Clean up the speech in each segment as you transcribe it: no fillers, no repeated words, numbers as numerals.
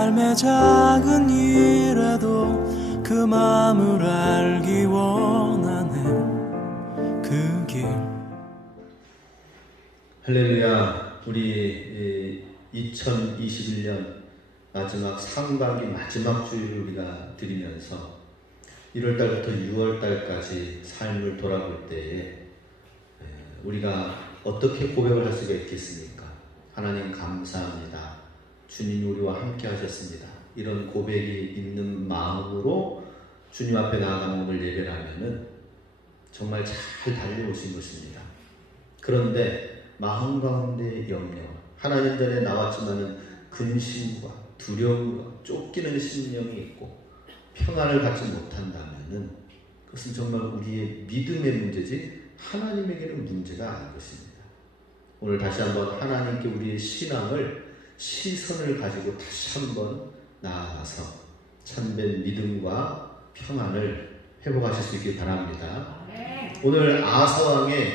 삶의 작은 일에도 그 마음을 알기 원하네. 그 길. 할렐루야. 우리 2021년 마지막 상반기 마지막 주일을 우리가 드리면서 1월달부터 6월달까지 삶을 돌아볼 때에 우리가 어떻게 고백을 할 수가 있겠습니까? 하나님 감사합니다. 주님이 우리와 함께 하셨습니다. 이런 고백이 있는 마음으로 주님 앞에 나아가는 오늘 예배를 하면은 정말 잘 달려오신 것입니다. 그런데 마음 가운데 염려, 하나님 전에 나왔지만은 근심과 두려움과 쫓기는 심령이 있고 평안을 갖지 못한다면은 그것은 정말 우리의 믿음의 문제지 하나님에게는 문제가 아닌 것입니다. 오늘 다시 한번 하나님께 우리의 신앙을 시선을 가지고 다시 한번 나아가서 참된 믿음과 평안을 회복하실 수 있길 바랍니다. 오늘 아사왕의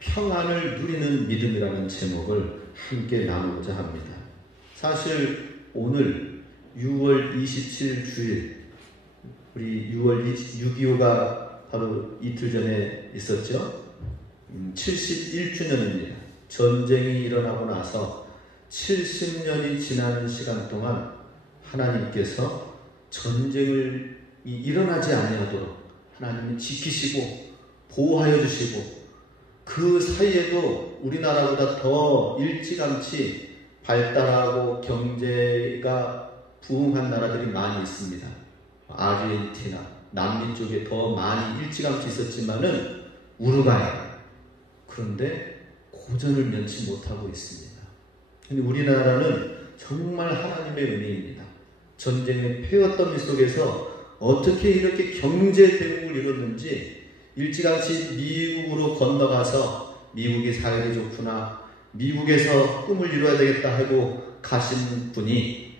평안을 누리는 믿음이라는 제목을 함께 나누고자 합니다. 사실 오늘 6월 27일 주일, 우리 6월 6.25가 바로 이틀 전에 있었죠. 71주년입니다. 전쟁이 일어나고 나서 70년이 지나는 시간 동안 하나님께서 전쟁을 일어나지 아니하도록 하나님이 지키시고 보호하여 주시고, 그 사이에도 우리나라보다 더 일찌감치 발달하고 경제가 부흥한 나라들이 많이 있습니다. 아르헨티나, 남미 쪽에 더 많이 일찌감치 있었지만은 우루과이, 그런데 고전을 면치 못하고 있습니다. 근데 우리나라는 정말 하나님의 은혜입니다. 전쟁의 폐허더미 속에서 어떻게 이렇게 경제 대국을 이뤘는지 일찌감치 미국으로 건너가서 미국이 사회가 좋구나, 미국에서 꿈을 이루어야 되겠다 하고 가신 분이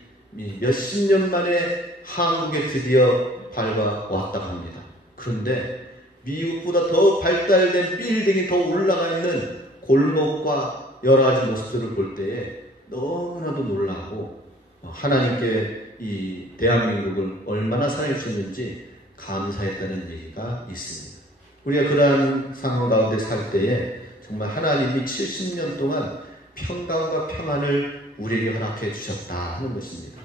몇십 년 만에 한국에 드디어 밟아왔다고 합니다. 그런데 미국보다 더 발달된 빌딩이 더 올라가 있는 골목과 여러 가지 모습들을 볼 때에 너무나도 놀라고 하나님께 이 대한민국을 얼마나 사랑해 주셨는지 감사했다는 얘기가 있습니다. 우리가 그러한 상황 가운데 살 때에 정말 하나님이 70년 동안 평강과 평안을 우리에게 허락해 주셨다 하는 것입니다.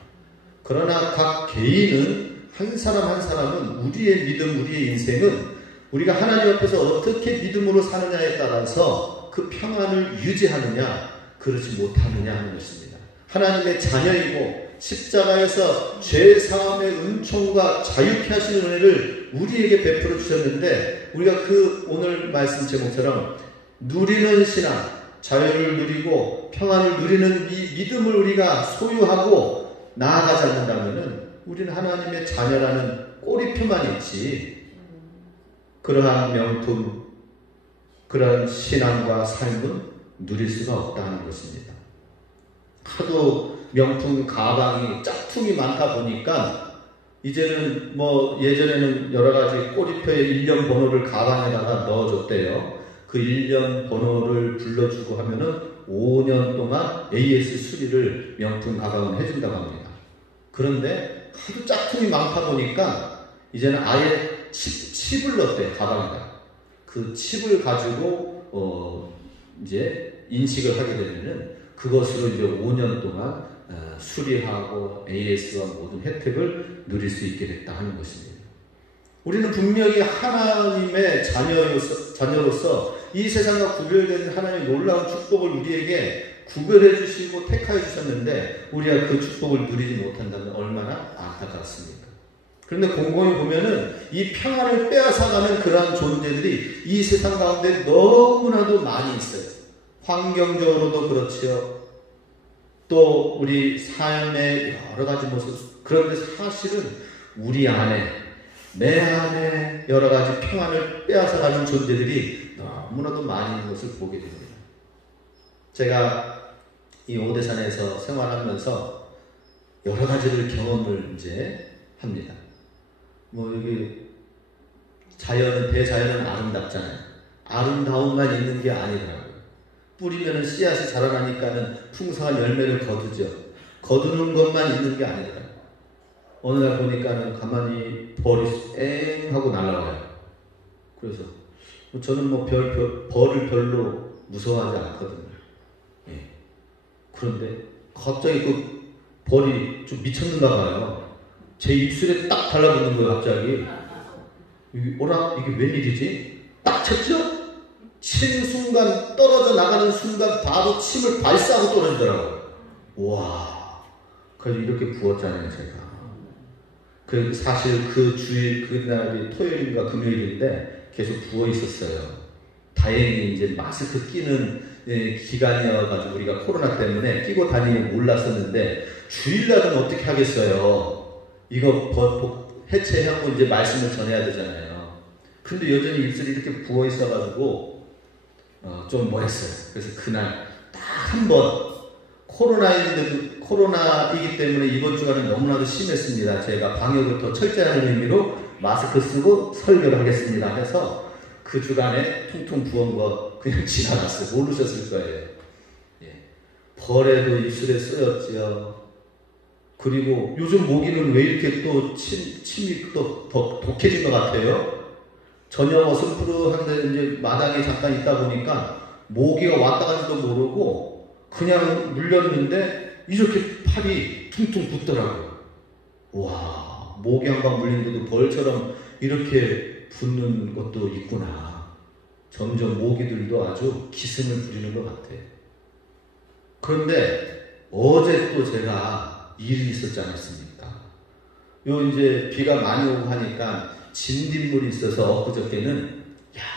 그러나 각 개인은, 한 사람 한 사람은 우리의 믿음, 우리의 인생은 우리가 하나님 앞에서 어떻게 믿음으로 사느냐에 따라서 그 평안을 유지하느냐 그러지 못하느냐 하는 것입니다. 하나님의 자녀이고 십자가에서 죄 사함의 은총과 자유케 하시는 은혜를 우리에게 베풀어 주셨는데, 우리가 그 오늘 말씀 제목처럼 누리는 신앙, 자유를 누리고 평안을 누리는 이 믿음을 우리가 소유하고 나아가지 않는다면은 우리는 하나님의 자녀라는 꼬리표만 있지, 그러한 명품, 그러한 신앙과 삶은 누릴 수가 없다는 것입니다. 하도 명품 가방이 짝퉁이 많다 보니까 이제는 예전에는 여러 가지 꼬리표에 일련 번호를 가방에다가 넣어줬대요. 그 일련 번호를 불러주고 하면은 5년 동안 AS 수리를 명품 가방은 해준다고 합니다. 그런데 하도 짝퉁이 많다 보니까 이제는 아예 칩을 넣었대요, 가방에다. 그 칩을 가지고 이제 인식을 하게 되면은 그것으로 이제 5년 동안 수리하고 AS와 모든 혜택을 누릴 수 있게 됐다 하는 것입니다. 우리는 분명히 하나님의 자녀로서 이 세상과 구별되는 하나님의 놀라운 축복을 우리에게 구별해 주시고 택하여 주셨는데 우리가 그 축복을 누리지 못한다면 얼마나 안타깝습니까? 그런데 곰곰이 보면은 이 평안을 빼앗아가는 그러한 존재들이 이 세상 가운데 너무나도 많이 있어요. 환경적으로도 그렇지요. 또 우리 삶의 여러 가지 모습. 그런데 사실은 우리 안에, 내 안에 여러 가지 평안을 빼앗아가는 존재들이 너무나도 많이 있는 것을 보게 됩니다. 제가 이 오대산에서 생활하면서 여러 가지를 경험을 이제 합니다. 여기 대자연은 아름답잖아요. 아름다움만 있는 게 아니더라고요. 뿌리면은 씨앗이 자라나니까는 풍성한 열매를 거두죠. 거두는 것만 있는 게 아니라 어느 날 보니까는 가만히 벌이 엥 하고 날아와요. 그래서 저는 뭐 벌을 별로 무서워하지 않거든요. 예. 그런데 갑자기 그 벌이 좀 미쳤는가 봐요. 제 입술에 딱 달라붙는 거예요, 갑자기. 이게 웬일이지? 딱 쳤죠? 친 순간, 떨어져 나가는 순간 바로 침을 발사하고 떨어지더라고요. 와, 그래서 이렇게 부었잖아요, 제가. 사실 그 주일, 그날이 토요일인가 금요일인데 계속 부어 있었어요. 다행히 이제 마스크 끼는 기간이어가지고 우리가 코로나 때문에 끼고 다니면 몰랐었는데 주일날은 어떻게 하겠어요? 이거 해체하고 이제 말씀을 전해야 되잖아요. 근데 여전히 입술이 이렇게 부어 있어가지고 좀 뭐했어요. 그래서 그날 딱 한 번 코로나이기 때문에 이번 주간은 너무나도 심했습니다. 제가 방역을 더 철저하는 의미로 마스크 쓰고 설교를 하겠습니다 해서 그 주간에 퉁퉁 부은 거 그냥 지나갔어요. 모르셨을 거예요. 예. 벌에도 입술에 쓰였지요. 그리고 요즘 모기는 왜 이렇게 또 침이 또 더 독해진 것 같아요? 저녁 어슴푸르한데 이제 마당에 잠깐 있다 보니까 모기가 왔다 간지도 모르고 그냥 물렸는데 이렇게 팔이 퉁퉁 붓더라고요. 와, 모기 한 방 물린데도 벌처럼 이렇게 붓는 것도 있구나. 점점 모기들도 아주 기승을 부리는 것 같아요. 그런데 어제 또 제가 일이 있었지 않았습니까? 이제 비가 많이 오고 하니까 진딧물이 있어서 엊그저께는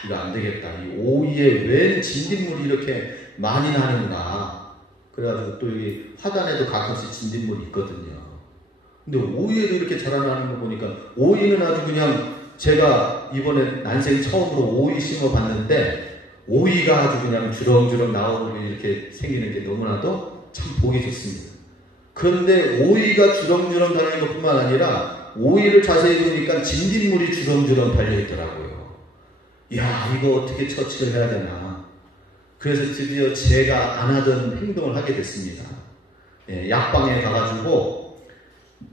이거 안 되겠다. 이 오이에 웬 진딧물이 이렇게 많이 나는가. 그래가지고 또 이 화단에도 가끔씩 진딧물이 있거든요. 근데 오이에도 이렇게 자라나는 거 보니까 오이는 아주 그냥 제가 이번에 난생 처음으로 오이 심어봤는데 오이가 아주 그냥 주렁주렁 나오고 이렇게 생기는 게 너무나도 참 보기 좋습니다. 그런데 오이가 주렁주렁 달리는 것뿐만 아니라 오이를 자세히 보니까 진딧물이 주렁주렁 달려있더라고요. 이야, 이거 어떻게 처치를 해야 되나. 그래서 드디어 제가 안 하던 행동을 하게 됐습니다. 예, 약방에 가가지고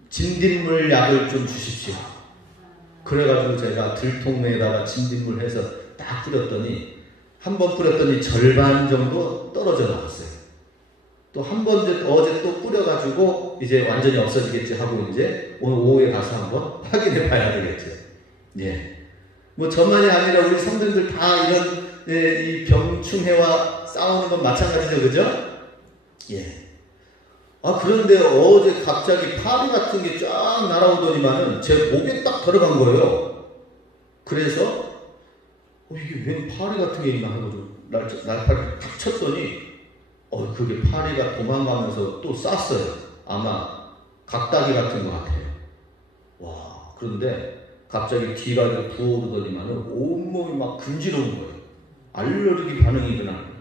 진딧물 약을 좀 주십시오. 그래가지고 제가 들통에다가 진딧물 해서 딱 뿌렸더니 한 번 뿌렸더니 절반 정도 떨어져 나갔어요. 또 한 번 어제 또 뿌려가지고 이제 완전히 없어지겠지 하고 이제 오늘 오후에 가서 한번 확인해 봐야 되겠죠. 예. 뭐 저만이 아니라 우리 성도님들 다 이런 이 병충해와 싸우는 건 마찬가지죠, 그죠? 예. 그런데 어제 갑자기 파리 같은 게 쫙 날아오더니만은 제 목에 딱 들어간 거예요. 그래서 이게 웬 파리 같은 게 있나 하고 날파리 탁 쳤더니 그게 파리가 도망가면서 또 쌌어요. 아마 각다기 같은 것 같아요. 와, 그런데 갑자기 뒤가 부어오르더니만은 온몸이 막 근지러운 거예요. 알러지 반응이 일어나는 거예요.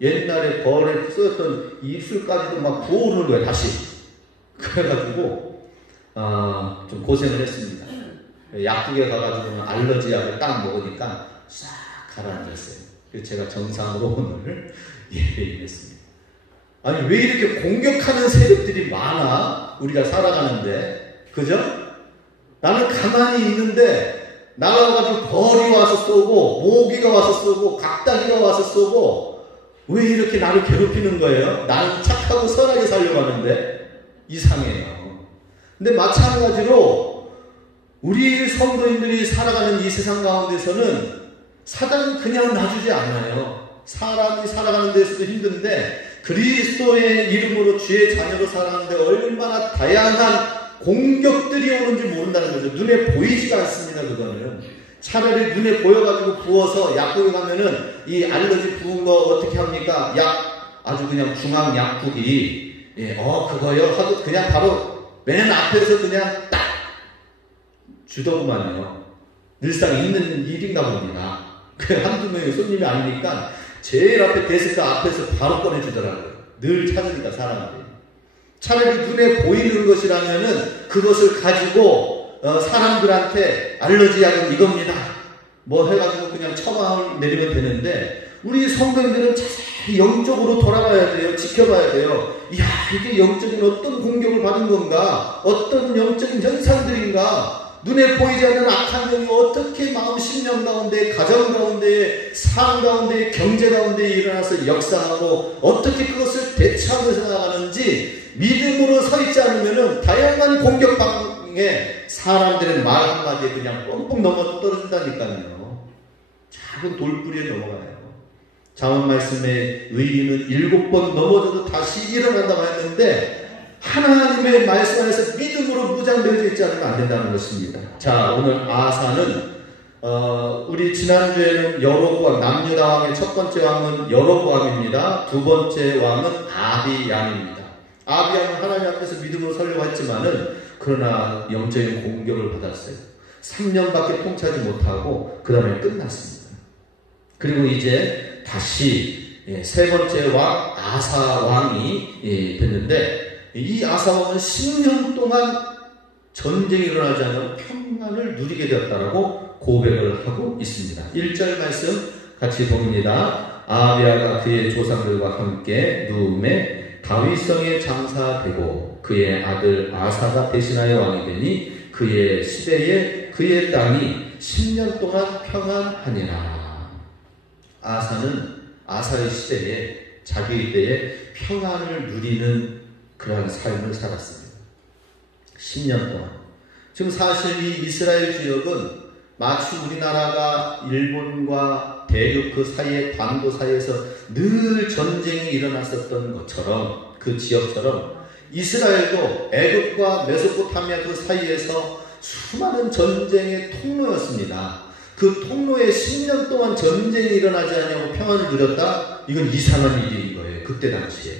옛날에 벌에 쓰였던 입술까지도 막 부어오르는 거예요, 다시. 그래가지고 좀 고생을 했습니다. 약국에 가가지고는 알러지 약을 딱 먹으니까 싹 가라앉았어요. 그래서 제가 정상으로 오늘 예배를 했습니다. 아니, 왜 이렇게 공격하는 세력들이 많아? 우리가 살아가는데. 그죠? 나는 가만히 있는데 나가가지고 벌이 와서 쏘고 모기가 와서 쏘고 각다기가 와서 쏘고 왜 이렇게 나를 괴롭히는 거예요? 나는 착하고 선하게 살려고 하는데 이상해요. 근데 마찬가지로 우리 성도님들이 살아가는 이 세상 가운데서는 사단은 그냥 놔주지 않아요. 사람이 살아가는 데서도 힘든데 그리스도의 이름으로 주의 자녀로 살아가는데 얼마나 다양한 공격들이 오는지 모른다는 거죠. 눈에 보이지가 않습니다. 그거는 차라리 눈에 보여가지고 부어서 약국에 가면은 이 알러지 부은 거 어떻게 합니까? 약 아주 그냥 중앙 약국이 그거요 하고 그냥 바로 맨 앞에서 그냥 딱 주더구만요. 늘상 있는 일인가 봅니다. 그 한두 명의 손님이 아니니까 제일 앞에 데스크 앞에서 바로 꺼내주더라고요. 늘 찾으니까 사람들이. 차라리 눈에 보이는 것이라면은 그것을 가지고 사람들한테 알러지 약은 이겁니다. 뭐 해가지고 그냥 처방을 내리면 되는데 우리 성도님들은 자세히 영적으로 돌아봐야 돼요. 지켜봐야 돼요. 이야, 이게 영적인 어떤 공격을 받은 건가? 어떤 영적인 현상들인가? 눈에 보이지 않는 악한 영이 어떻게 마음 심령 가운데, 가정 가운데, 삶 가운데, 경제 가운데 일어나서 역사하고 어떻게 그것을 대처하면서 나가는지 믿음으로 서 있지 않으면 다양한 공격 방향에 사람들의 말 한마디에 그냥 뻥뻥 넘어 떨어진다니까요. 작은 돌뿌리에 넘어가요. 자언 말씀에 의인은 7번 넘어져도 다시 일어난다고 했는데 하나님의 말씀 안에서 믿음으로 무장되어져 있지 않으면 안 된다는 것입니다. 자, 오늘 아사는 우리 지난주에는 여로보암, 남유다 왕의 첫 번째 왕은 여로보암입니다. 두 번째 왕은 아비양입니다. 아비양은 하나님 앞에서 믿음으로 서려고 했지만은 그러나 영적인 공격을 받았어요. 3년밖에 통치하지 못하고 그 다음에 끝났습니다. 그리고 이제 다시 세 번째 왕 아사 왕이 됐는데 이 아사 왕은 10년 동안 전쟁이 일어나지 않은 평안을 누리게 되었다라고 고백을 하고 있습니다. 1절 말씀 같이 봅니다. 아비야가 그의 조상들과 함께 누움에 다윗성에 장사되고 그의 아들 아사가 대신하여 왕이 되니 그의 시대에 그의 땅이 10년 동안 평안하니라. 아사는 아사의 시대에 자기의 때에 평안을 누리는 그러한 삶을 살았습니다. 10년 동안. 지금 사실 이 이스라엘 지역은 마치 우리나라가 일본과 대륙 그 사이에 반도 사이에서 늘 전쟁이 일어났었던 것처럼 그 지역처럼 이스라엘도 애굽과 메소포타미아 그 사이에서 수많은 전쟁의 통로였습니다. 그 통로에 10년 동안 전쟁이 일어나지 않냐고 평안을 누렸다? 이건 이상한 일인 거예요. 그때 당시에.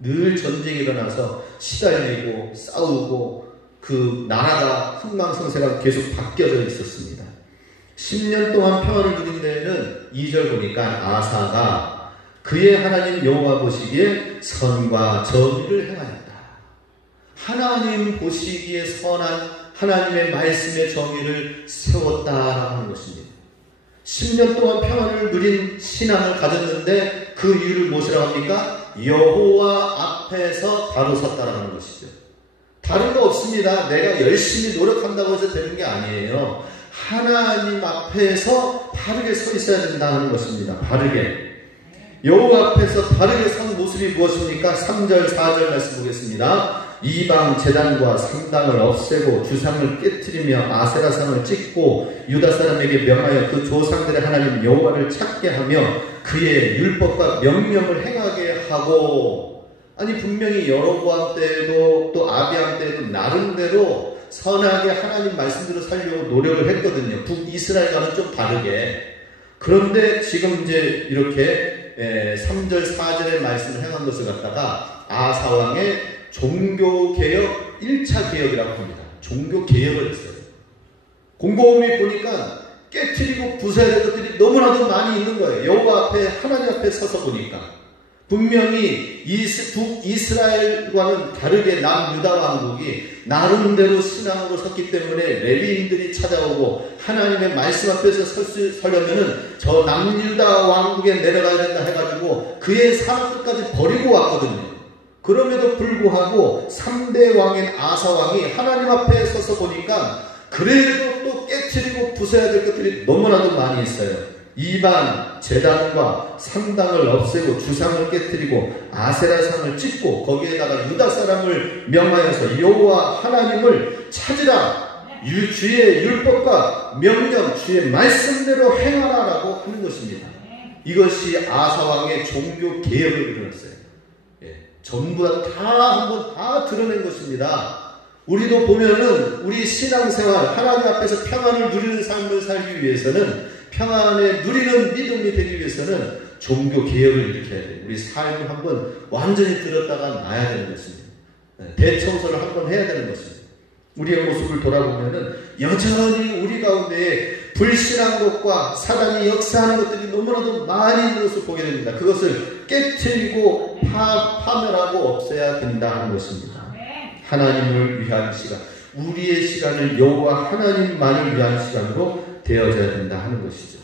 늘 전쟁이 일어나서 시달리고 싸우고 그 나라가 흥망성쇠가 계속 바뀌어져 있었습니다. 10년 동안 평안을 누린 데에는 2절 보니까 아사가 그의 하나님 여호와 보시기에 선과 정의를 행하였다. 하나님 보시기에 선한 하나님의 말씀의 정의를 세웠다라고 하는 것입니다. 10년 동안 평안을 누린 신앙을 가졌는데 그 이유를 무엇이라고 합니까? 여호와 앞에서 바로 섰다라는 것이죠. 다른 거 없습니다. 내가 열심히 노력한다고 해서 되는 게 아니에요. 하나님 앞에서 바르게 서 있어야 된다는 것입니다. 바르게. 여호와 앞에서 바르게 선 모습이 무엇입니까? 3절 4절 말씀 보겠습니다. 이방 제단과 상당을 없애고 주상을 깨트리며 아세라상을 찍고 유다 사람에게 명하여 그 조상들의 하나님 여호와를 찾게 하며 그의 율법과 명령을 행하게 하고. 아니 분명히 여로보암 때에도 또 아비암 때에도 나름대로 선하게 하나님 말씀대로 살려고 노력을 했거든요. 북이스라엘과는 좀 다르게. 그런데 지금 이제 이렇게 3절 4절의 말씀을 행한 것을 갖다가 아사왕의 종교개혁 1차 개혁이라고 합니다. 종교개혁을 했어요. 곰곰이 보니까 깨트리고 부숴야 될 것들이 너무나도 많이 있는 거예요. 여호와 앞에 하나님 앞에 서서 보니까 분명히 북이스라엘과는 다르게 남유다 왕국이 나름대로 신앙으로 섰기 때문에 레위인들이 찾아오고 하나님의 말씀 앞에서 서려면은 저 남유다 왕국에 내려가야 된다 해가지고 그의 사람들까지 버리고 왔거든요. 그럼에도 불구하고 3대 왕인 아사 왕이 하나님 앞에 서서 보니까 그래도 또 깨트리고 부숴야 될 것들이 너무나도 많이 있어요. 이방 제단과 상당을 없애고 주상을 깨트리고 아세라상을 찍고 거기에다가 유다 사람을 명하여서 여호와 하나님을 찾으라. 주의 율법과 명령 주의 말씀대로 행하라라고 하는 것입니다. 이것이 아사 왕의 종교 개혁을 이루었어요. 전부 다 한번 다 드러낸 것입니다. 우리도 보면은 우리 신앙생활 하나님 앞에서 평안을 누리는 삶을 살기 위해서는 평안에 누리는 믿음이 되기 위해서는 종교 개혁을 일으켜야 돼요. 우리 삶을 한번 완전히 들었다가 놔야 되는 것입니다. 대청소를 한번 해야 되는 것입니다. 우리의 모습을 돌아보면은 여전히 우리 가운데 불신한 것과 사단이 역사하는 것들이 너무나도 많이 있는 것을 보게 됩니다. 그것을 깨트리고 파멸하고 없애야 된다는 것입니다. 하나님을 위한 시간, 우리의 시간을 여호와 하나님만을 위한 시간으로 되어져야 된다 하는 것이죠.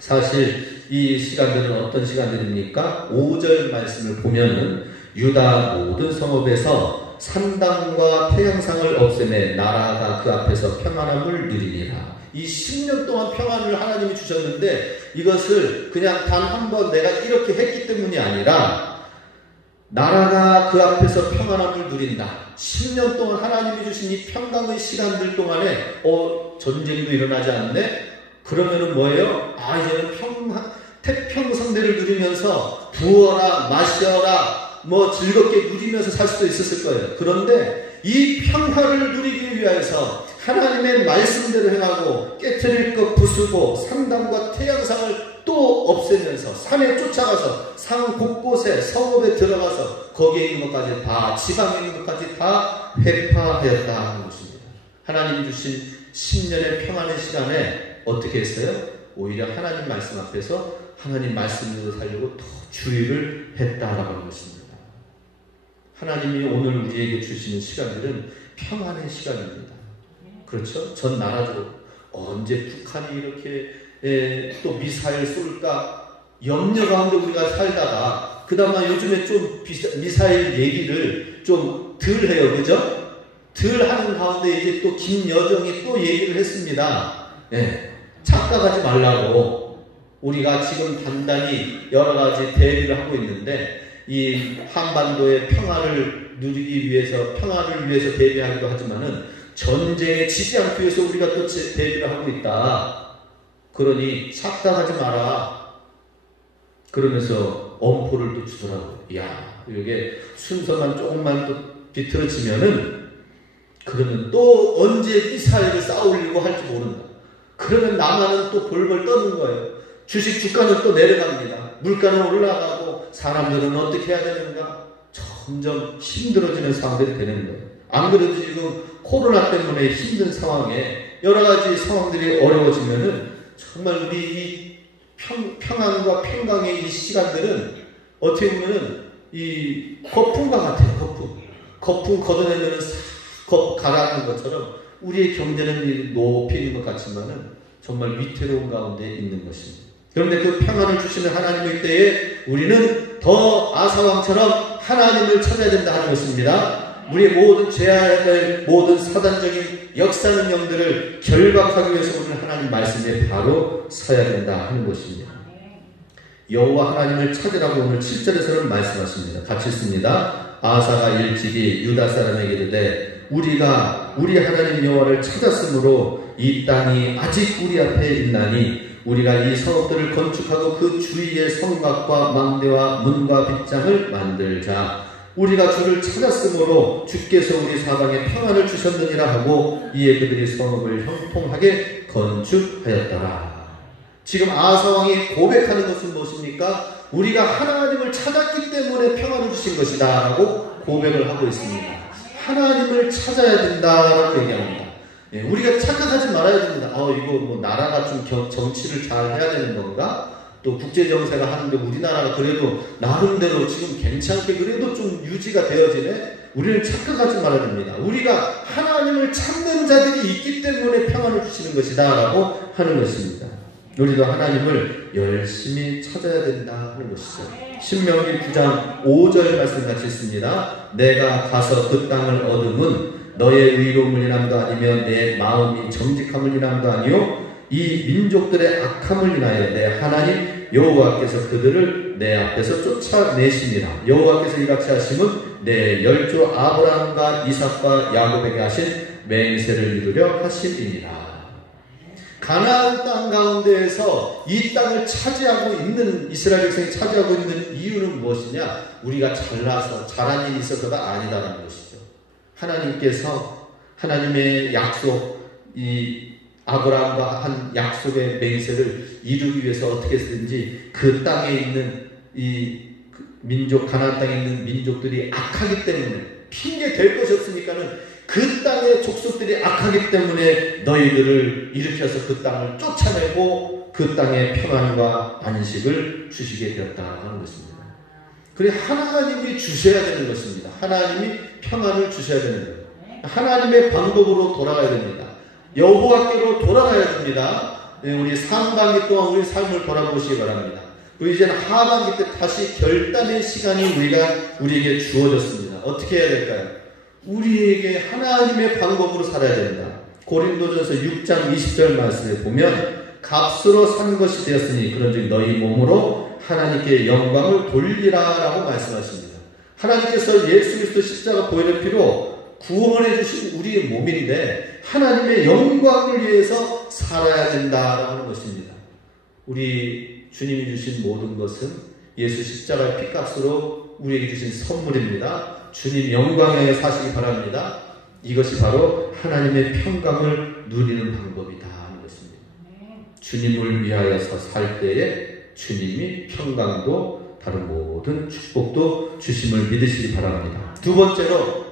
사실 이 시간들은 어떤 시간들입니까? 5절 말씀을 보면은 유다 모든 성읍에서 산당과 태양상을 없애매 나라가 그 앞에서 평안함을 누리니라. 이 10년 동안 평안을 하나님이 주셨는데 이것을 그냥 단 한 번 내가 이렇게 했기 때문이 아니라 나라가 그 앞에서 평안함을 누린다. 10년 동안 하나님이 주신 이 평강의 시간들 동안에 전쟁도 일어나지 않네? 그러면은 뭐예요? 이제는 태평성대를 누리면서 부어라 마셔라 즐겁게 누리면서 살 수도 있었을 거예요. 그런데 이 평화를 누리기 위해서 하나님의 말씀대로 행하고 깨트릴 것 부수고 산당과 태양상을 또 없애면서 산에 쫓아가서 산 곳곳에 성읍에 들어가서 거기에 있는 것까지 다 지방에 있는 것까지 다 회파하였다 하는 것입니다. 하나님이 주신 10년의 평안의 시간에 어떻게 했어요? 오히려 하나님 말씀 앞에서 하나님 말씀으로 살려고 더 주의를 했다라고 하는 것입니다. 하나님이 오늘 우리에게 주시는 시간들은 평안의 시간입니다. 그렇죠? 전 나라적으로 언제 북한이 이렇게 또 미사일 쏠까 염려 가운데 우리가 살다가 그나마 요즘에 좀 미사일 얘기를 좀 덜 해요. 그죠? 덜 하는 가운데 이제 또 김여정이 또 얘기를 했습니다. 착각하지 말라고 우리가 지금 단단히 여러 가지 대비를 하고 있는데 이 한반도의 평화를 누리기 위해서 평화를 위해서 대비하기도 하지만은 전쟁에 지지 않기 위해서 우리가 또 대비를 하고 있다. 그러니 착각하지 마라. 그러면서 엄포를 또 주더라고요. 이게 순서만 조금만 또 비틀어지면은 그러면 또 언제 미사일을 쌓아올리고 할지 모른다. 그러면 남한은 또 벌벌 떠는 거예요. 주가는 또 내려갑니다. 물가는 올라가고 사람들은 어떻게 해야 되는가? 점점 힘들어지는 상황들이 되는 거예요. 안 그래도 지금 코로나 때문에 힘든 상황에 여러 가지 상황들이 어려워지면은 정말 우리 이 평안과 평강의 이 시간들은 어떻게 보면은 이 거품과 같아요. 거품 걷어내면 가라앉는 것처럼 우리의 경제는 높이 있는 것 같지만은 정말 위태로운 가운데 있는 것입니다. 그런데 그 평안을 주시는 하나님의 때에 우리는 더 아사왕처럼 하나님을 찾아야 된다 하는 것입니다. 우리의 모든 죄해야 될 모든 사단적인 역사 능력들을 결박하기 위해서 우리는 하나님 말씀에 바로 서야 된다 하는 것입니다. 여호와 하나님을 찾으라고 오늘 7절에서는 말씀하십니다. 같이 읽습니다. 아사가 일찍이 유다 사람에게 이르되 우리가 우리 하나님 여호와를 찾았으므로 이 땅이 아직 우리 앞에 있나니 우리가 이 성읍들을 건축하고 그 주위의 성곽과 망대와 문과 빗장을 만들자. 우리가 주를 찾았으므로 주께서 우리 사방에 평안을 주셨느니라 하고 이에 그들이 성읍을 형통하게 건축하였더라. 지금 아하사왕이 고백하는 것은 무엇입니까? 우리가 하나님을 찾았기 때문에 평안을 주신 것이다 라고 고백을 하고 있습니다. 하나님을 찾아야 된다라고 얘기합니다. 우리가 착각하지 말아야 됩니다. 이거 나라가 좀 정치를 잘 해야 되는 건가? 또 국제정세가 하는데 우리나라가 그래도 나름대로 지금 괜찮게 그래도 좀 유지가 되어지네? 우리는 착각하지 말아야 됩니다. 우리가 하나님을 찾는 자들이 있기 때문에 평안을 주시는 것이다 라고 하는 것입니다. 우리도 하나님을 열심히 찾아야 된다 하는 것이죠. 신명기 9장 5절 말씀 같이 있습니다. 내가 가서 그 땅을 얻음은 너의 의로움을 인함도 아니며 내 마음이 정직함을 인함도 아니요 이 민족들의 악함을 인하여 내 하나님 여호와께서 그들을 내 앞에서 쫓아내시니라. 여호와께서 이같이 하심은 내 열조 아브라함과 이삭과 야곱에게 하신 맹세를 이루려 하심이니라. 가나안 땅 가운데에서 이 땅을 차지하고 있는 이스라엘 백성이 차지하고 있는 이유는 무엇이냐? 우리가 잘나서 잘한 일이 있어서가 아니다라는 것이죠. 하나님께서 하나님의 약속, 이 아브라함과 한 약속의 맹세를 이루기 위해서 어떻게 했든지 그 땅에 있는 이 민족, 가나안 땅에 있는 민족들이 악하기 때문에 핑계 댈 것이 없으니까는 그 땅의 족속들이 악하기 때문에 너희들을 일으켜서 그 땅을 쫓아내고 그 땅에 평안과 안식을 주시게 되었다 하는 것입니다. 그래 하나님이 주셔야 되는 것입니다. 하나님이 평안을 주셔야 되는 거예요. 하나님의 방법으로 돌아가야 됩니다. 여호와께로 돌아가야 됩니다. 우리 상반기 동안 우리 삶을 돌아보시기 바랍니다. 그리고 이제는 하반기 때 다시 결단의 시간이 우리에게 주어졌습니다. 어떻게 해야 될까요? 우리에게 하나님의 방법으로 살아야 된다. 고린도전서 6장 20절 말씀에 보면 값으로 산 것이 되었으니 그런즉 너희 몸으로 하나님께 영광을 돌리라 라고 말씀하십니다. 하나님께서 예수 그리스도 십자가 보혈의 피로 구원해 주신 우리의 몸인데 하나님의 영광을 위해서 살아야 된다라는 것입니다. 우리 주님이 주신 모든 것은 예수 십자가의 피값으로 우리에게 주신 선물입니다. 주님 영광에 사시기 바랍니다. 이것이 바로 하나님의 평강을 누리는 방법이다 하는 것입니다. 주님을 위하여서 살 때에 주님이 평강도 다른 모든 축복도 주심을 믿으시기 바랍니다. 두 번째로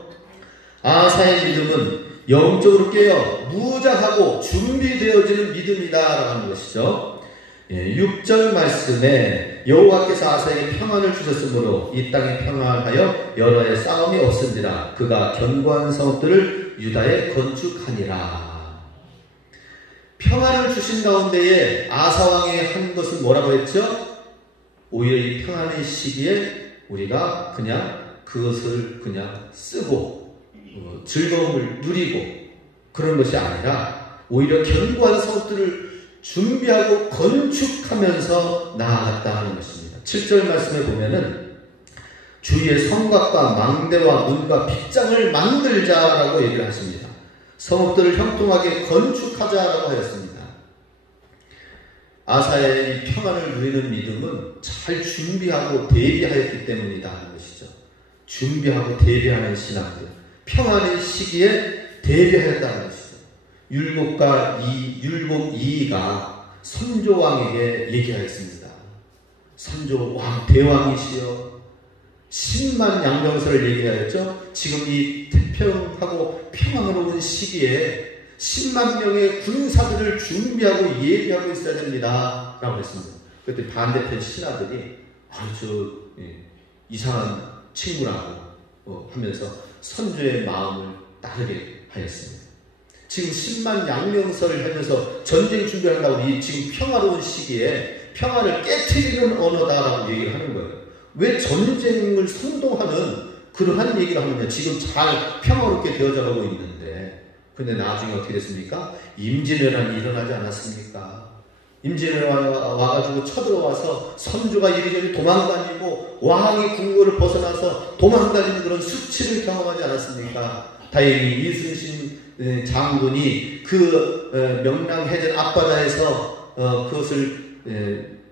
아사의 믿음은 영적으로 깨어 무장하고 준비되어지는 믿음이다 라는 것이죠. 6절 말씀에 여호와께서 아사에게 평안을 주셨으므로 이 땅에 평안하여 여러 해 싸움이 없은지라 그가 견고한 성읍들을 유다에 건축하니라. 평안을 주신 가운데에 아사왕이 한 것은 뭐라고 했죠? 오히려 이 평안의 시기에 우리가 그냥 그것을 그냥 쓰고 즐거움을 누리고 그런 것이 아니라 오히려 견고한 성읍들을 준비하고 건축하면서 나아갔다는 것입니다. 7절 말씀에 보면은 주위에 성곽과 망대와 문과 빗장을 만들자라고 얘기를 하십니다. 성읍들을 형통하게 건축하자라고 하였습니다. 아사의 이 평안을 누리는 믿음은 잘 준비하고 대비하였기 때문이다 하는 것이죠. 준비하고 대비하는 신앙들, 평안의 시기에 대비하였다는 것이죠. 율곡과 이이가 선조왕에게 얘기하였습니다. 선조왕 대왕이시여 10만 양병설을 얘기하였죠. 지금 이 태평하고 평화로운 시기에 10만 명의 군사들을 준비하고 예비하고 있어야 됩니다 라고 했습니다. 그때 반대편 신하들이 이상한 친구라고 하면서 선조의 마음을 따르게 하였습니다. 지금 10만 양명설을 하면서 전쟁 준비한다고 이 지금 평화로운 시기에 평화를 깨트리는 언어다라고 얘기를 하는 거예요. 왜 전쟁을 선동하는 그러한 얘기를 하느냐. 지금 잘 평화롭게 되어져가고 있는데 근데 나중에 어떻게 됐습니까? 임진왜란이 일어나지 않았습니까? 임진왜란 와가지고 쳐들어와서 선조가 이리저리 도망다니고 왕이 궁궐을 벗어나서 도망다니는 그런 수치를 경험하지 않았습니까? 다행히 이순신 장군이 그 명랑해전 앞바다에서 그것을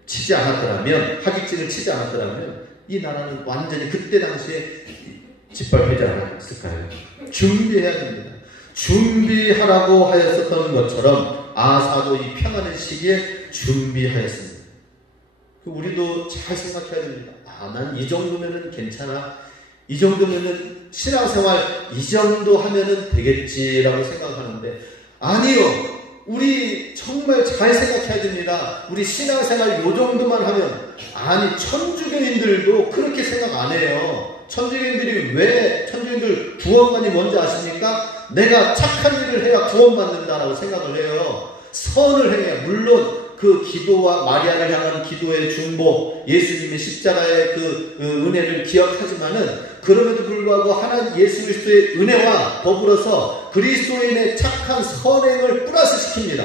치지 않았더라면, 하객진을 치지 않았더라면 이 나라는 완전히 그때 당시에 짓밟히지 않았을까요? 준비해야 됩니다. 준비하라고 하였었던 것처럼 아사도 이 평안의 시기에 준비하였습니다. 우리도 잘 생각해야 됩니다. 난 이 정도면은 괜찮아. 이 정도면은 신앙생활 이 정도 하면은 되겠지라고 생각하는데 아니요. 우리 정말 잘 생각해야 됩니다. 우리 신앙생활 요 정도만 하면 아니 천주교인들도 그렇게 생각 안 해요. 천주교인들이 왜 천주교인들 구원만이 뭔지 아십니까? 내가 착한 일을 해야 구원받는다라고 생각을 해요. 선을 해야 물론 그 기도와 마리아를 향한 기도의 중보, 예수님의 십자가의 그 은혜를 기억하지만은 그럼에도 불구하고 하나님 예수 그리스도의 은혜와 더불어서 그리스도인의 착한 선행을 플러스 시킵니다.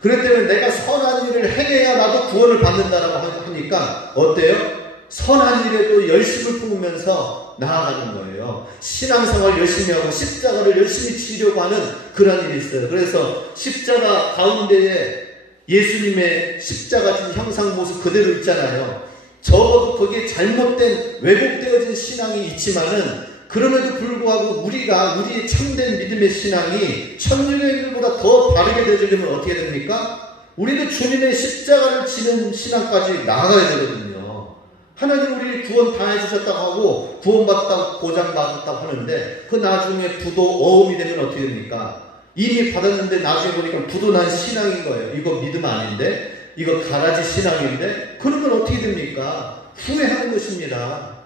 그렇기 때문에 내가 선한 일을 행해야 나도 구원을 받는다라고 하니까 어때요? 선한 일에도 열심을 품으면서 나아가는 거예요. 신앙생활 열심히 하고 십자가를 열심히 지려고 하는 그런 일이 있어요. 그래서 십자가 가운데에 예수님의 십자가 진 형상 모습 그대로 있잖아요. 적어도 거기에 잘못된 왜곡되어진 신앙이 있지만은 그럼에도 불구하고 우리의 참된 믿음의 신앙이 천주교인들보다 더 바르게 되어지려면 어떻게 됩니까? 우리도 주님의 십자가를 지는 신앙까지 나아가야 되거든요. 하나님 우리를 구원 다 해주셨다고 하고 구원받았다고 보장받았다고 하는데 그 나중에 부도 어음이 되면 어떻게 됩니까? 이미 받았는데 나중에 보니까 부도난 신앙인 거예요. 이거 믿음 아닌데? 이거 가라지 신앙인데? 그러면 어떻게 됩니까? 후회하는 것입니다.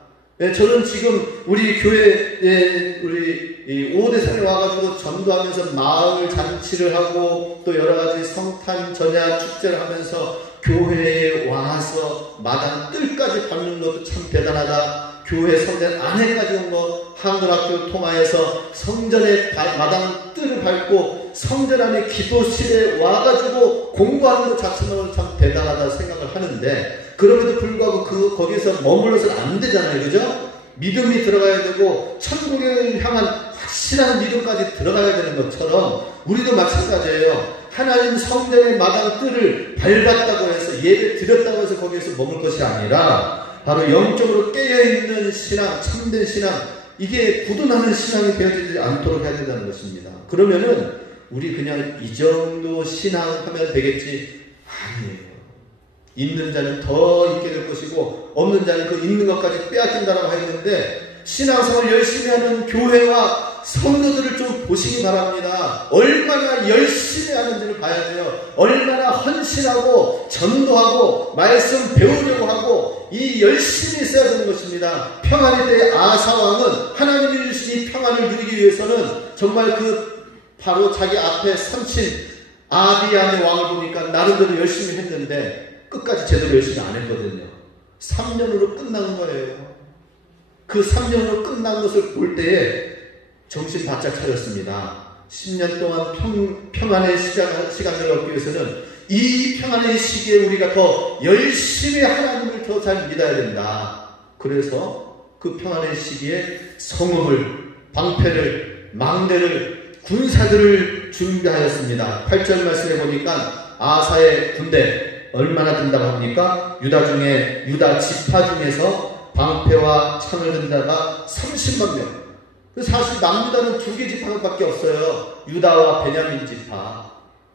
저는 지금 우리 교회에 우리 오대산에 와가지고 전도하면서 마을 잔치를 하고 또 여러 가지 성탄 전야 축제를 하면서 교회에 와서 마당 뜰까지 밟는 것도 참 대단하다. 교회 성전 안에까지 온 거 한글학교 통하여서 성전에 마당 뜰을 밟고 성전 안에 기도실에 와가지고 공부하는 것 자체는 참 대단하다 생각을 하는데, 그럼에도 불구하고 거기서 머물러서는 안 되잖아요. 그죠? 믿음이 들어가야 되고 천국을 향한 확실한 믿음까지 들어가야 되는 것처럼 우리도 마찬가지예요. 하나님 성전의 마당 뜰을 밟았다고 해서 예배 드렸다고 해서 거기에서 머물 것이 아니라 바로 영적으로 깨어있는 신앙, 참된 신앙, 이게 부도나는 신앙이 되어지지 않도록 해야 된다는 것입니다. 그러면은 우리 그냥 이 정도 신앙하면 되겠지? 아니에요. 있는 자는 더 있게 될 것이고 없는 자는 그 있는 것까지 빼앗긴다라고 했는데, 신앙생활 열심히 하는 교회와 성도들을 좀 보시기 바랍니다. 얼마나 열심히 하는지를 봐야 돼요. 얼마나 헌신하고 전도하고 말씀 배우려고 하고 이 열심히 있어야 되는 것입니다. 평안의 때에 아사왕은 하나님이 주신 이 평안을 누리기 위해서는 정말 바로 자기 앞에 선친 아비야의 왕을 보니까 나름대로 열심히 했는데 끝까지 제대로 열심히 안 했거든요. 3년으로 끝난 거예요. 그 3년으로 끝난 것을 볼 때에 정신 바짝 차렸습니다. 10년 동안 평안의 시간을 얻기 위해서는 이 평안의 시기에 우리가 더 열심히 하나님을 더 잘 믿어야 된다. 그래서 그 평안의 시기에 성읍을, 방패를, 망대를, 군사들을 준비하였습니다. 8절 말씀해 보니까 아사의 군대 얼마나 든다고 합니까? 유다 지파 중에서 방패와 창을 든 자가 30만 명. 사실 남유다는 2개 지파밖에 없어요. 유다와 베냐민 지파.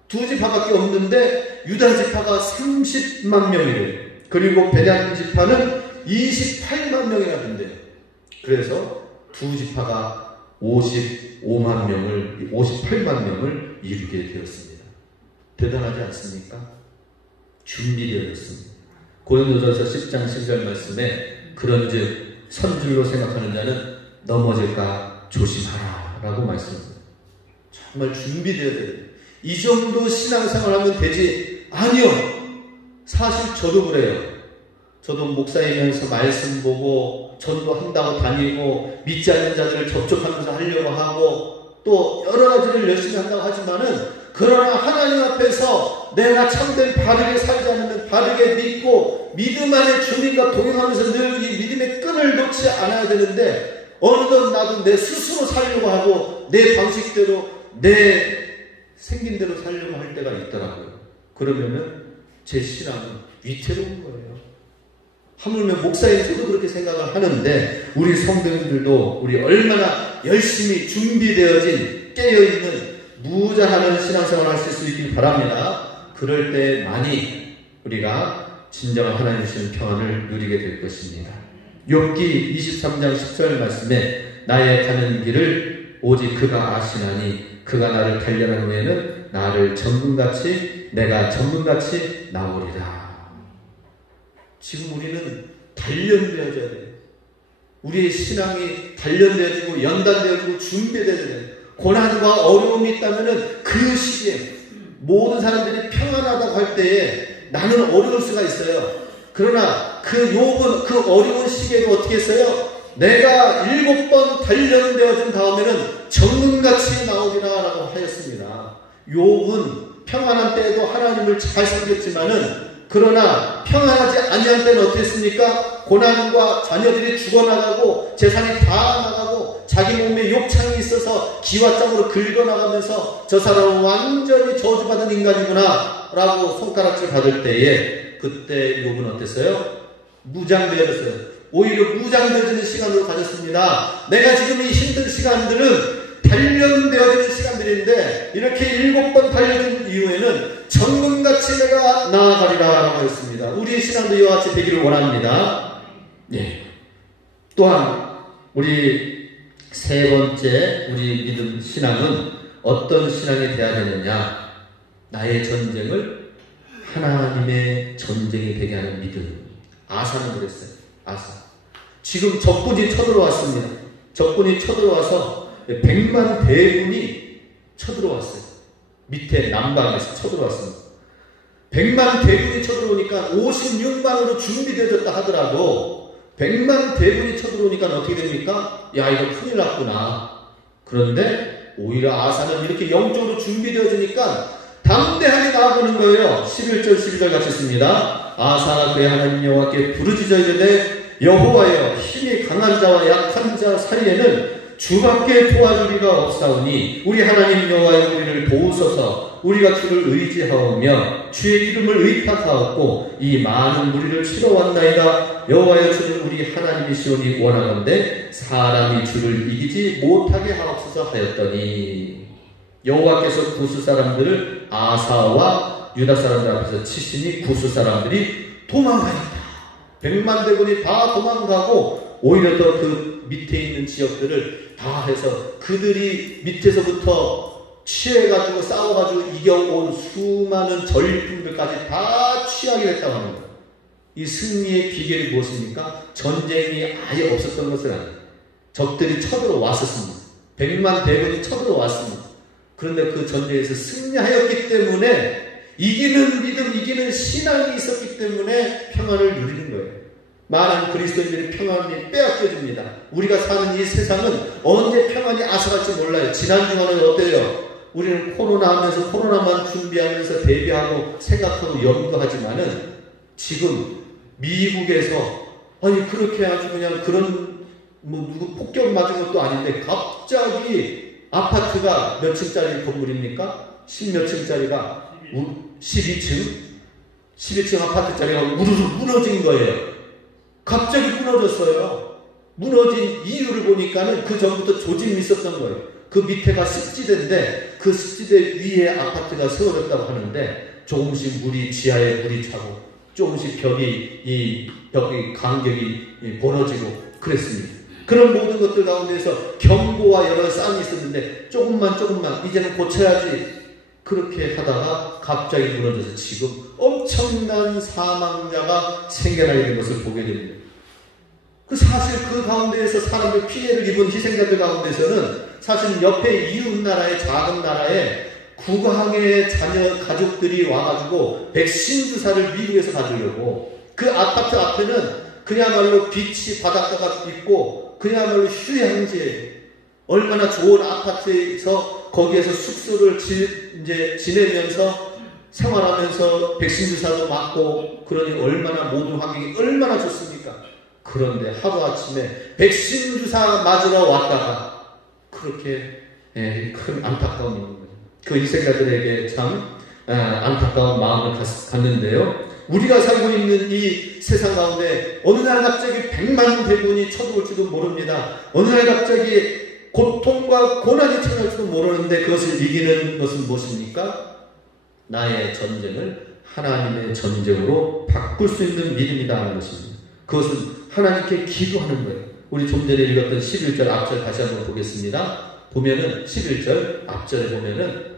2지파밖에 없는데 유다 지파가 30만 명이래요. 그리고 베냐민 지파는 28만 명이나 된대요. 그래서 2지파가 58만 명을 이루게 되었습니다. 대단하지 않습니까? 준비되었습니다. 고린도전서 10장 10절 말씀에 그런즉 선줄로 생각하는 자는 넘어질까 조심하라 라고 말씀합니다. 정말 준비되어야 돼요. 이 정도 신앙생활하면 되지? 아니요. 사실 저도 그래요. 저도 목사이면서 말씀 보고 전도한다고 다니고 믿지 않는 자들을 접촉하면서 하려고 하고 또 여러 가지를 열심히 한다고 하지만은, 그러나 하나님 앞에서 내가 참된 바르게 살지 않으면 바르게 믿고 믿음 안에 주님과 동행하면서 늘 이 믿음의 끈을 놓지 않아야 되는데, 어느덧 나도 내 스스로 살려고 하고 내 방식대로 내 생긴 대로 살려고 할 때가 있더라고요. 그러면은 제 신앙은 위태로운 거예요. 하물며 목사인 저도 그렇게 생각을 하는데, 우리 성도님들도 우리 얼마나 열심히 준비되어진 깨어있는 무자하는 신앙생활을 하실 수 있길 바랍니다. 그럴 때 많이 우리가 진정한 하나님 주시는 평안을 누리게 될 것입니다. 욥기 23장 10절 말씀에 나의 가는 길을 오직 그가 아시나니 그가 나를 단련한 후에는 내가 전문같이 나오리라. 지금 우리는 단련되어져야 돼요. 우리의 신앙이 단련되어지고 연단되어지고 준비되어져야 돼요. 고난과 어려움이 있다면 그 시기에 모든 사람들이 평안하다고 할 때에 나는 어려울 수가 있어요. 그러나 욥은 그 어려운 시기에도 어떻게 했어요? 내가 7번 단련되어진 다음에는 정금같이 나오리라 라고 하였습니다. 욥은 평안한 때에도 하나님을 잘 섬겼지만은, 그러나 평안하지 아니한 때는 어땠습니까? 고난과 자녀들이 죽어나가고 재산이 다 나가고 자기 몸에 욕창이 있어서 기와장으로 긁어나가면서 저 사람은 완전히 저주받은 인간이구나 라고 손가락질 받을 때에, 그때 욥은 어땠어요? 무장되어졌어요. 오히려 무장되어지는 시간으로 가졌습니다. 내가 지금 이 힘든 시간들은 단련되어지는 시간들인데, 이렇게 7번 단련된 이후에는 정금같이 내가 나아가리라 라고 했습니다. 우리의 신앙도 이와 같이 되기를 원합니다. 예. 또한 우리 세 번째 우리 믿음 신앙은 어떤 신앙이 되어야 되느냐? 나의 전쟁을 하나님의 전쟁이 되게 하는 믿음. 아사는 그랬어요. 아사. 지금 적군이 쳐들어왔습니다. 적군이 쳐들어와서 100만 대군이 쳐들어왔어요. 밑에 남방에서 쳐들어왔습니다. 100만 대군이 쳐들어오니까 56만으로 준비되어졌다 하더라도 100만 대군이 쳐들어오니까 어떻게 됩니까? 야, 이거 큰일 났구나. 그런데 오히려 아사는 이렇게 영적으로 준비되어지니까 담대하게 나아가는 거예요. 11절 12절 같이 씁니다. 아사가 그의 하나님 여호와께 부르짖어 이르되 여호와여, 힘이 강한 자와 약한 자 사이에는 주밖에 도와주리가 없사오니 우리 하나님 여호와여, 우리를 도우소서. 우리가 주를 의지하오며 주의 이름을 의탁하옵고 이 많은 무리를 치러 왔나이다. 여호와여, 주는 우리 하나님이시오니 원하건대 사람이 주를 이기지 못하게 하옵소서 하였더니 여호와께서 구스 사람들을 아사와 유다 사람들 앞에서 치시니 구스 사람들이 도망가였다. 100만 대군이 다 도망가고 오히려 더 그 밑에 있는 지역들을 다 해서 그들이 밑에서부터 취해가지고 싸워가지고 이겨온 수많은 전리품들까지 다 취하게 됐다고 합니다. 이 승리의 비결이 무엇입니까? 전쟁이 아예 없었던 것은 아니에요. 적들이 쳐들어왔었습니다. 100만 대군이 쳐들어왔습니다. 그런데 그 전쟁에서 승리하였기 때문에 이기는 믿음, 이기는 신앙이 있었기 때문에 평안을 누리는 거예요. 많은 그리스도인들이 평안이 빼앗겨집니다. 우리가 사는 이 세상은 언제 평안이 아사갈지 몰라요. 지난주에는 어때요? 우리는 코로나 하면서 코로나만 준비하면서 대비하고 생각하고 염두하지만은 지금 미국에서 아니 그렇게 아주 그냥 그런 뭐 누구 폭격 맞은 것도 아닌데 갑자기 아파트가 몇 층짜리 건물입니까? 10몇 층짜리가 12층 아파트짜리가 우르르 무너진 거예요. 갑자기 무너졌어요. 무너진 이유를 보니까는 그 전부터 조짐이 있었던 거예요. 그 밑에가 습지대인데 그 습지대 위에 아파트가 세워졌다고 하는데 조금씩 물이 지하에 물이 차고 조금씩 벽이 간격이 벌어지고 그랬습니다. 그런 모든 것들 가운데서 경고와 여러 싸움이 있었는데 조금만 이제는 고쳐야지 그렇게 하다가 갑자기 무너져서 지금 엄청난 사망자가 생겨나게 된 것을 보게 됩니다. 사실 그 가운데에서 사람들 피해를 입은 희생자들 가운데서는 사실 옆에 이웃나라의 작은 나라에 국왕의 자녀 가족들이 와가지고 백신 주사를 미국에서 받으려고 그 아파트 앞에는 그야말로 빛이 바닷가가 있고 그야말로 휴양지에 얼마나 좋은 아파트에서 거기에서 숙소를 지내면서 생활하면서 백신 주사도 맞고 그러니 얼마나 모든 환경이 얼마나 좋습니까? 그런데 하루아침에 백신 주사 맞으러 왔다가 그렇게 큰 안타까움이 있는 거죠. 그 희생자들에게 참 안타까운 마음을 갖는데요. 우리가 살고 있는 이 세상 가운데 어느 날 갑자기 100만 대군이 쳐들어올지도 모릅니다. 어느 날 갑자기 고통과 고난이 찾아올지도 모르는데 그것을 이기는 것은 무엇입니까? 나의 전쟁을 하나님의 전쟁으로 바꿀 수 있는 믿음이다 하는 것입니다. 그것은 하나님께 기도하는 거예요. 우리 좀 전에 읽었던 11절 앞절 다시 한번 보겠습니다. 보면은 11절 앞절에 보면은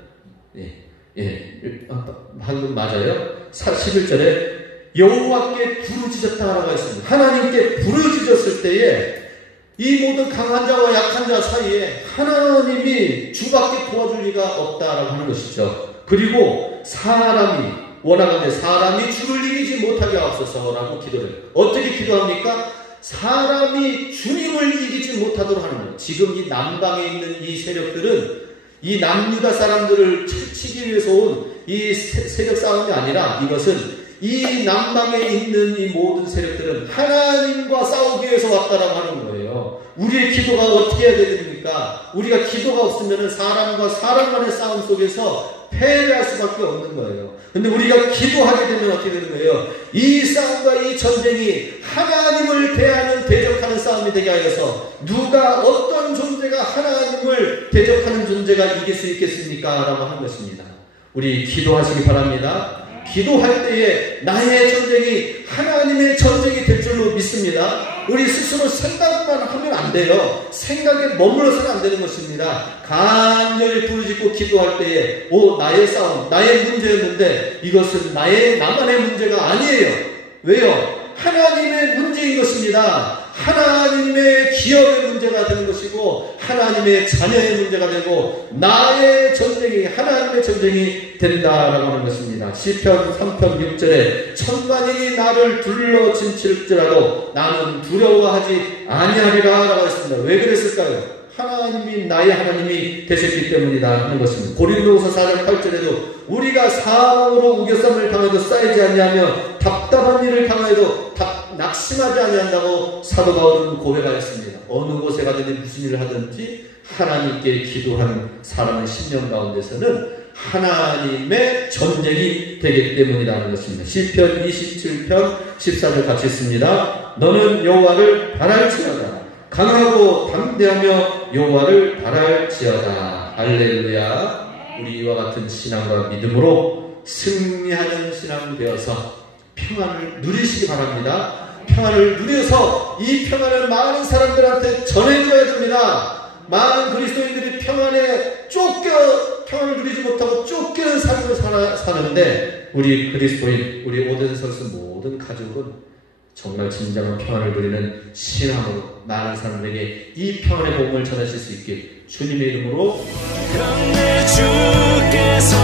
방금 맞아요. 11절에 여호와께 부르짖었다라고 했습니다. 하나님께 부르짖었을 때에 이 모든 강한 자와 약한 자 사이에 하나님이 주밖에 도와줄 리가 없다라고 하는 것이죠. 그리고 사람이 원하건대 사람이 주를 이기지 못하게 하옵소서라고 기도를 해요. 어떻게 기도합니까? 사람이 주님을 이기지 못하도록 하는 거예요. 지금 이 남방에 있는 이 세력들은 이 남유다 사람들을 치기 위해서 온 이 세력 싸움이 아니라 이것은 이 남방에 있는 이 모든 세력들은 하나님과 싸우기 위해서 왔다라고 하는 거예요. 우리의 기도가 어떻게 해야 됩니까? 우리가 기도가 없으면 사람과 사람 간의 싸움 속에서 패배할 수밖에 없는 거예요. 근데 우리가 기도하게 되면 어떻게 되는 거예요? 이 싸움과 이 전쟁이 하나님을 대하는 대적하는 싸움이 되게 하여서 누가 어떤 존재가 하나님을 대적하는 존재가 이길 수 있겠습니까? 라고 하는 것입니다. 우리 기도하시기 바랍니다. 기도할 때에 나의 전쟁이 하나님의 전쟁이 될 줄로 믿습니다. 우리 스스로 생각만 하면 안 돼요. 생각에 머물러서는 안 되는 것입니다. 간절히 부르짖고 기도할 때에 나의 싸움, 나의 문제였는데 이것은 나만의 문제가 아니에요. 왜요? 하나님의 문제인 것입니다. 하나님의 기업의 문제가 되는 것이고 하나님의 자녀의 문제가 되고 나의 전쟁이 하나님의 전쟁이 된다라고 하는 것입니다. 시편 3편 6절에 천만인이 나를 둘러 진칠지라도 나는 두려워하지 아니하리라 라고 했습니다. 왜 그랬을까요? 하나님이 나의 하나님이 되셨기 때문이다 하는 것입니다. 고린도후서 4장 8절에도 우리가 사망으로 우겨쌈을 당해도 쌓이지 아니하며 답답한 일을 당해도 낙심하지 아니한다고 사도 바울은 고백하였습니다. 어느 곳에 가든지 무슨 일을 하든지 하나님께 기도하는 사람의 심령 가운데서는 하나님의 전쟁이 되기 때문이라는 것입니다. 시편 27편 14절 같이 읽습니다. 너는 여호와를 바랄지어다. 강하고 담대하며 여호와를 바랄지어다. 할렐루야. 우리 이와 같은 신앙과 믿음으로 승리하는 신앙 되어서 평안을 누리시기 바랍니다. 평안을 누려서 이 평안을 많은 사람들한테 전해줘야 됩니다. 많은 그리스도인들이 평안에 평안을 누리지 못하고 쫓기는 삶을 사는데 우리 그리스도인, 우리 오덴서스 모든 가족은 정말 진정한 평안을 누리는 신앙으로 많은 사람들에게 이 평안의 복음을 전하실 수 있게 주님의 이름으로 주께서